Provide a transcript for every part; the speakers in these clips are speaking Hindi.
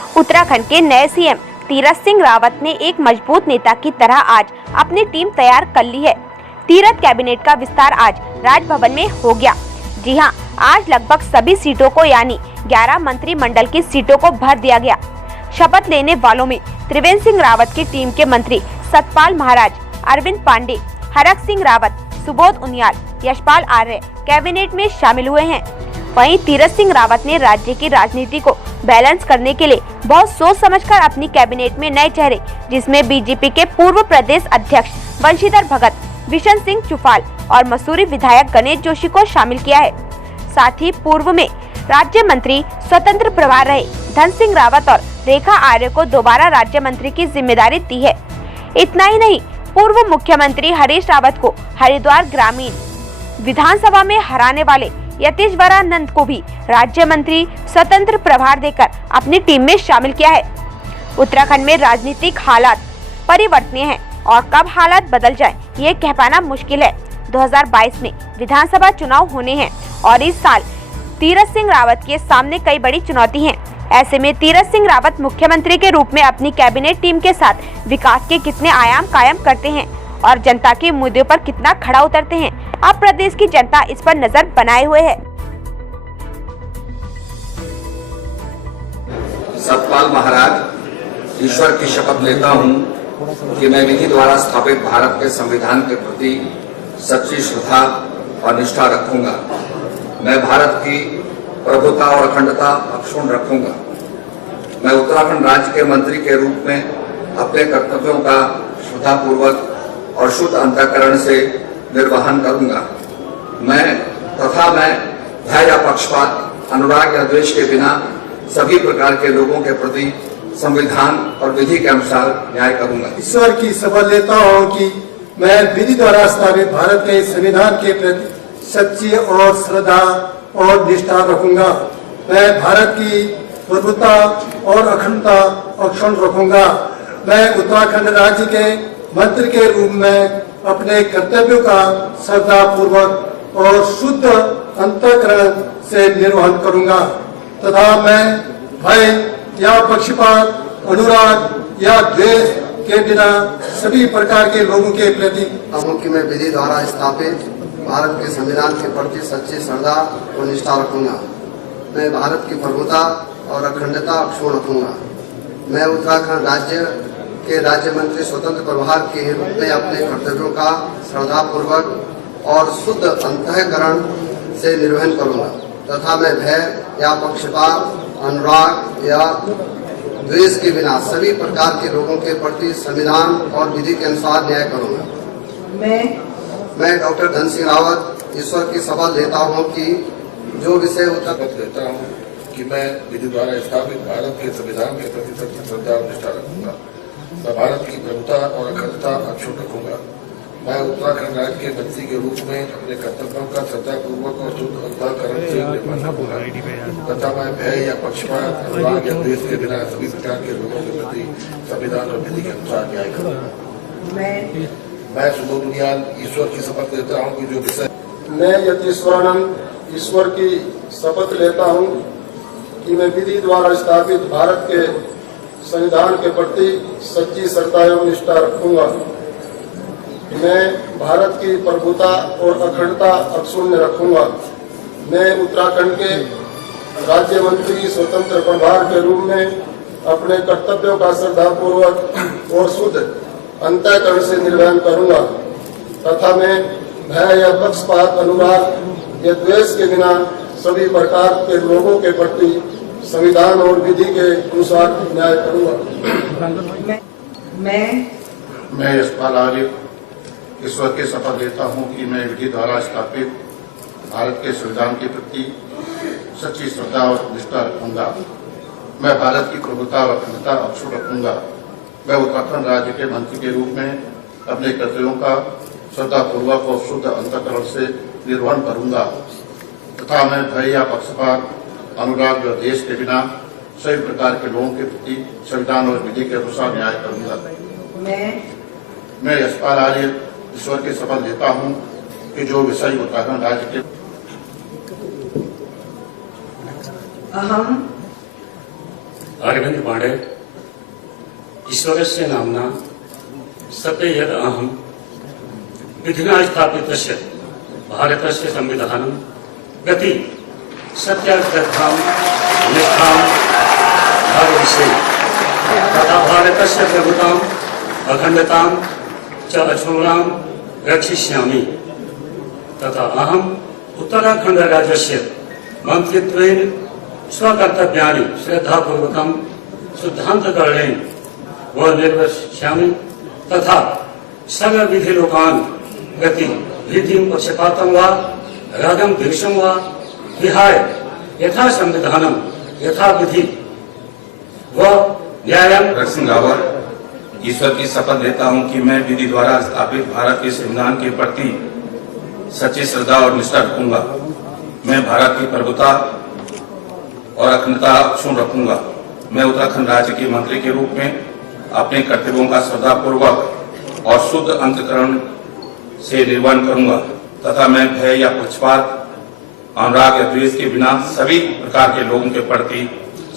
उत्तराखंड के नए सीएम तीरथ सिंह रावत ने एक मजबूत नेता की तरह आज अपनी टीम तैयार कर ली है। तीरथ कैबिनेट का विस्तार आज राजभवन में हो गया। जी हां, आज लगभग सभी सीटों को यानी 11 मंत्रिमंडल की सीटों को भर दिया गया। शपथ लेने वालों में त्रिवेंद्र सिंह रावत की टीम के मंत्री सतपाल महाराज, अरविंद पांडे, हरक सिंह रावत, सुबोध उनियाल, यशपाल आर्य कैबिनेट में शामिल हुए हैं। वहीं तीरथ सिंह रावत ने राज्य की राजनीति को बैलेंस करने के लिए बहुत सोच समझकर अपनी कैबिनेट में नए चेहरे, जिसमें बीजेपी के पूर्व प्रदेश अध्यक्ष बंशीधर भगत, बिशन सिंह चुफाल और मसूरी विधायक गणेश जोशी को शामिल किया है। साथ ही पूर्व में राज्य मंत्री स्वतंत्र प्रभार रहे धन सिंह रावत और रेखा आर्य को दोबारा राज्य मंत्री की जिम्मेदारी दी है। इतना ही नहीं, पूर्व मुख्यमंत्री हरीश रावत को हरिद्वार ग्रामीण विधानसभा में हराने वाले यतीश्वरानंद को भी राज्य मंत्री स्वतंत्र प्रभार देकर अपनी टीम में शामिल किया है। उत्तराखंड में राजनीतिक हालात परिवर्तनीय हैं और कब हालात बदल जाएं, ये कह पाना मुश्किल है। 2022 में विधानसभा चुनाव होने हैं और इस साल तीरथ सिंह रावत के सामने कई बड़ी चुनौती हैं। ऐसे में तीरथ सिंह रावत मुख्यमंत्री के रूप में अपनी कैबिनेट टीम के साथ विकास के कितने आयाम कायम करते हैं और जनता के मुद्दों पर कितना खड़ा उतरते हैं, अब प्रदेश की जनता इस पर नजर बनाए हुए है। सतपाल महाराज, ईश्वर की शपथ लेता हूँ कि मैं विधि द्वारा स्थापित भारत के संविधान के प्रति सच्ची श्रद्धा और निष्ठा रखूंगा। मैं भारत की प्रभुता और अखंडता अक्षुण्ण रखूंगा। मैं उत्तराखंड राज्य के मंत्री के रूप में अपने कर्तव्यों का श्रद्धापूर्वक और शुद्ध अंतःकरण से निर्वहन करूंगा। मैं भय या पक्षपात, अनुराग या द्वेष के बिना सभी प्रकार के लोगों के प्रति संविधान और विधि के अनुसार न्याय करूंगा। ईश्वर की शपथ लेता हूँ कि मैं विधि द्वारा स्थापित भारत के संविधान के प्रति सच्ची और श्रद्धा और निष्ठा रखूंगा। मैं भारत की प्रभुता और अखंडता अक्षुण्ण रखूंगा। मैं उत्तराखंड राज्य के मंत्री के रूप में अपने कर्तव्यों का श्रद्धा पूर्वक और शुद्ध अंतःकरण से निर्वहन करूंगा तथा मैं भय या पक्षपात, अनुराग या द्वेष के बिना सभी प्रकार के लोगों के प्रति कि मैं विधि द्वारा स्थापित भारत के संविधान के प्रति सच्ची श्रद्धा और निष्ठा रखूंगा। मैं भारत की प्रभुता और अखंडता अक्षुण्ण रखूंगा। मैं उत्तराखंड राज्य के राज्य मंत्री स्वतंत्र प्रभार के रूप में अपने कर्तव्यों का श्रद्धापूर्वक और शुद्ध अंतःकरण से निर्वहन करूंगा तथा मैं भय या पक्षपात, अनुराग या द्वेष के बिना सभी प्रकार के लोगों के प्रति संविधान और विधि के अनुसार न्याय करूंगा। मैं डॉक्टर धन सिंह रावत ईश्वर की शपथ लेता हूं कि जो विषय शपथ लेता हूं कि मैं विधि द्वारा स्थापित भारत के संविधान के प्रति सच्ची श्रद्धा और निष्ठा रखूंगा। मैं भारत की प्रभुता और अखंडता अक्षुण्ण रखूंगा। मैं उत्तराखंड राज्य के मंत्री के रूप में अपने कर्तव्यों का श्रद्धापूर्वक और शुद्ध अंतःकरण से निर्वहन करूंगा तथा मैं भय या पक्षपात, अनुराग या द्वेष के बिना सभी प्रकार के लोगों के प्रति संविधान और विधि के अनुसार न्याय करूंगा। मैं सुबोध उनियाल ईश्वर की शपथ लेता हूँ कि जो विषय मैं यतीश्वरानंद ईश्वर की शपथ लेता हूँ कि मैं विधि द्वारा स्थापित भारत के संविधान के प्रति सच्ची श्रद्धा एवं निष्ठा रखूंगा। मैं भारत की प्रभुता और अखंडता अक्षुण्ण रखूंगा। मैं उत्तराखंड के राज्य मंत्री स्वतंत्र प्रभार के रूप में अपने कर्तव्यों का श्रद्धापूर्वक और शुद्ध अंतःकरण से निर्वहन करूंगा तथा मैं भय या पक्षपात, अनुराग या द्वेष के बिना सभी प्रकार के लोगों के प्रति संविधान और विधि के अनुसार न्याय करूंगा। मैं यशपाल आर्य ईश्वर की शपथ लेता हूं कि मैं विधि द्वारा स्थापित भारत के संविधान के प्रति सच्ची श्रद्धा और निष्ठा रखूंगा। मैं भारत की प्रभुता और अखंडता अक्षुण्ण रखूंगा। मैं उत्तराखंड राज्य के मंत्री के रूप में अपने कर्तव्यों का श्रद्धापूर्वक और शुद्ध अंतःकरण से निर्वहन करूंगा तथा मैं भय या पक्षपात, अनुराग और देश के बिना सभी प्रकार के लोगों के प्रति संविधान और विधि के अनुसार न्याय करूंगा। मैं यशपाल आर्य ईश्वर की शपथ लेता हूं कि जो विषय उत्तराखंड राज्य के अरविंद पांडे ईश्वरस्य नाम्ना सत्य यद अहम विधिना स्थापितस्य भारतस्य संविधानं गति सत्याग्रतां निष्ठां भागविषये तथा भारतस्य प्रभुताम् अखंडतां च अक्षुण्णां रक्षिष्यामि तथा अहम् उत्तराखंड राज्यस्य मंत्रित्वेन स्वकर्तव्यानि श्रद्धापूर्वकं सिद्धान्तकरणेन व निर्वक्ष्यामि तथा सर्वविधिलोकान् गति भीतिं पक्षपातं वा रागं द्वेषं वा विहाय यथा संविधानं यथा विधि व न्यायं सिंह रावत ईश्वर की शपथ लेता हूं कि मैं विधि द्वारा स्थापित भारत के संविधान के प्रति सच्ची श्रद्धा और निष्ठा रखूंगा। मैं भारत की प्रभुता और अखंडता अक्षुण्ण रखूंगा। मैं उत्तराखंड राज्य के मंत्री के रूप में अपने कर्तव्यों का श्रद्धापूर्वक और शुद्ध अंतःकरण से निर्वहन करूंगा तथा मैं भय या पक्षपात, अनुराग या द्वेष के बिना सभी प्रकार के लोगों के प्रति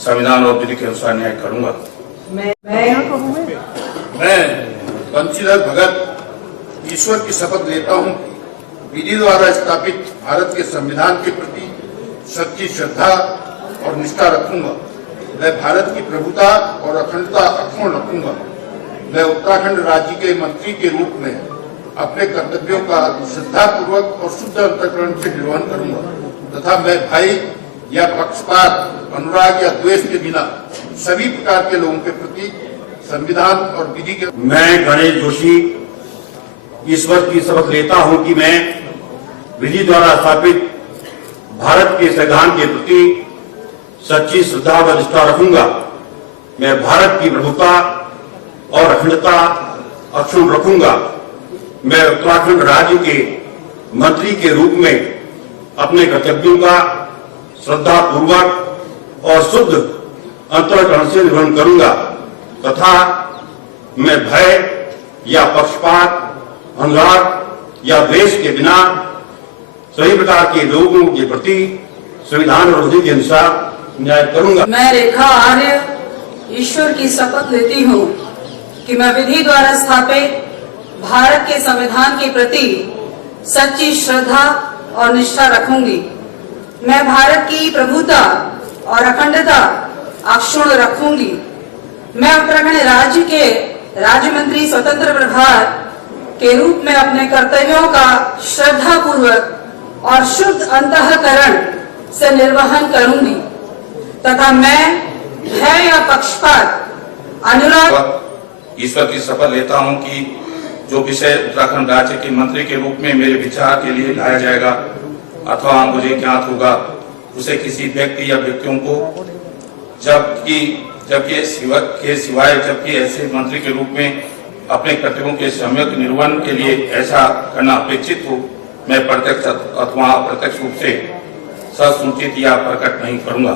संविधान और विधि के अनुसार न्याय करूंगा। मैं बंशीधर भगत ईश्वर की शपथ लेता हूं कि विधि द्वारा स्थापित भारत के संविधान के प्रति सच्ची श्रद्धा और निष्ठा रखूंगा। मैं भारत की प्रभुता और अखंडता अक्षुण्ण रखूंगा। मैं उत्तराखंड राज्य के मंत्री के रूप में अपने कर्तव्यों का श्रद्धापूर्वक और शुद्ध अंतःकरण से निर्वहन करूंगा तथा मैं भय या पक्षपात, अनुराग या द्वेष के बिना सभी प्रकार के लोगों के प्रति संविधान और विधि के। मैं गणेश जोशी ईश्वर की शपथ लेता हूं कि मैं विधि द्वारा स्थापित भारत के संविधान के प्रति सच्ची श्रद्धा व निष्ठा रखूंगा। मैं भारत की प्रभुता और अखंडता अक्षुण्ण रखूंगा। मैं उत्तराखंड राज्य के मंत्री के रूप में अपने कर्तव्यों का श्रद्धा पूर्वक और शुद्ध अंतःकरण से निर्वहन करूंगा तथा मैं भय या पक्षपात, अनुराग या द्वेष के बिना सभी प्रकार के लोगों के प्रति संविधान और विधि के अनुसार न्याय करूंगा। मैं रेखा आर्य ईश्वर की शपथ लेती हूँ कि मैं विधि द्वारा स्थापित भारत के संविधान के प्रति सच्ची श्रद्धा और निष्ठा रखूंगी। मैं भारत की प्रभुता और अखंडता अक्षुण्ण रखूंगी। मैं उत्तराखंड राज्य के राज्य मंत्री स्वतंत्र प्रभार के रूप में अपने कर्तव्यों का श्रद्धा पूर्वक और शुद्ध अंतःकरण से निर्वहन करूंगी तथा मैं भय या पक्षपात, अनुराग। ईश्वर की शपथ लेता हूं कि जो विषय उत्तराखंड राज्य के मंत्री के रूप में मेरे विचार के लिए लाया जाएगा अथवा मुझे ज्ञात होगा उसे किसी व्यक्ति या व्यक्तियों को जबकि ऐसे मंत्री के रूप में अपने कर्तव्यों के सम्यक निर्वहन के लिए ऐसा करना अपेक्षित हो, मैं प्रत्यक्ष अथवा अप्रत्यक्ष रूप से ससूचित या प्रकट नहीं करूंगा।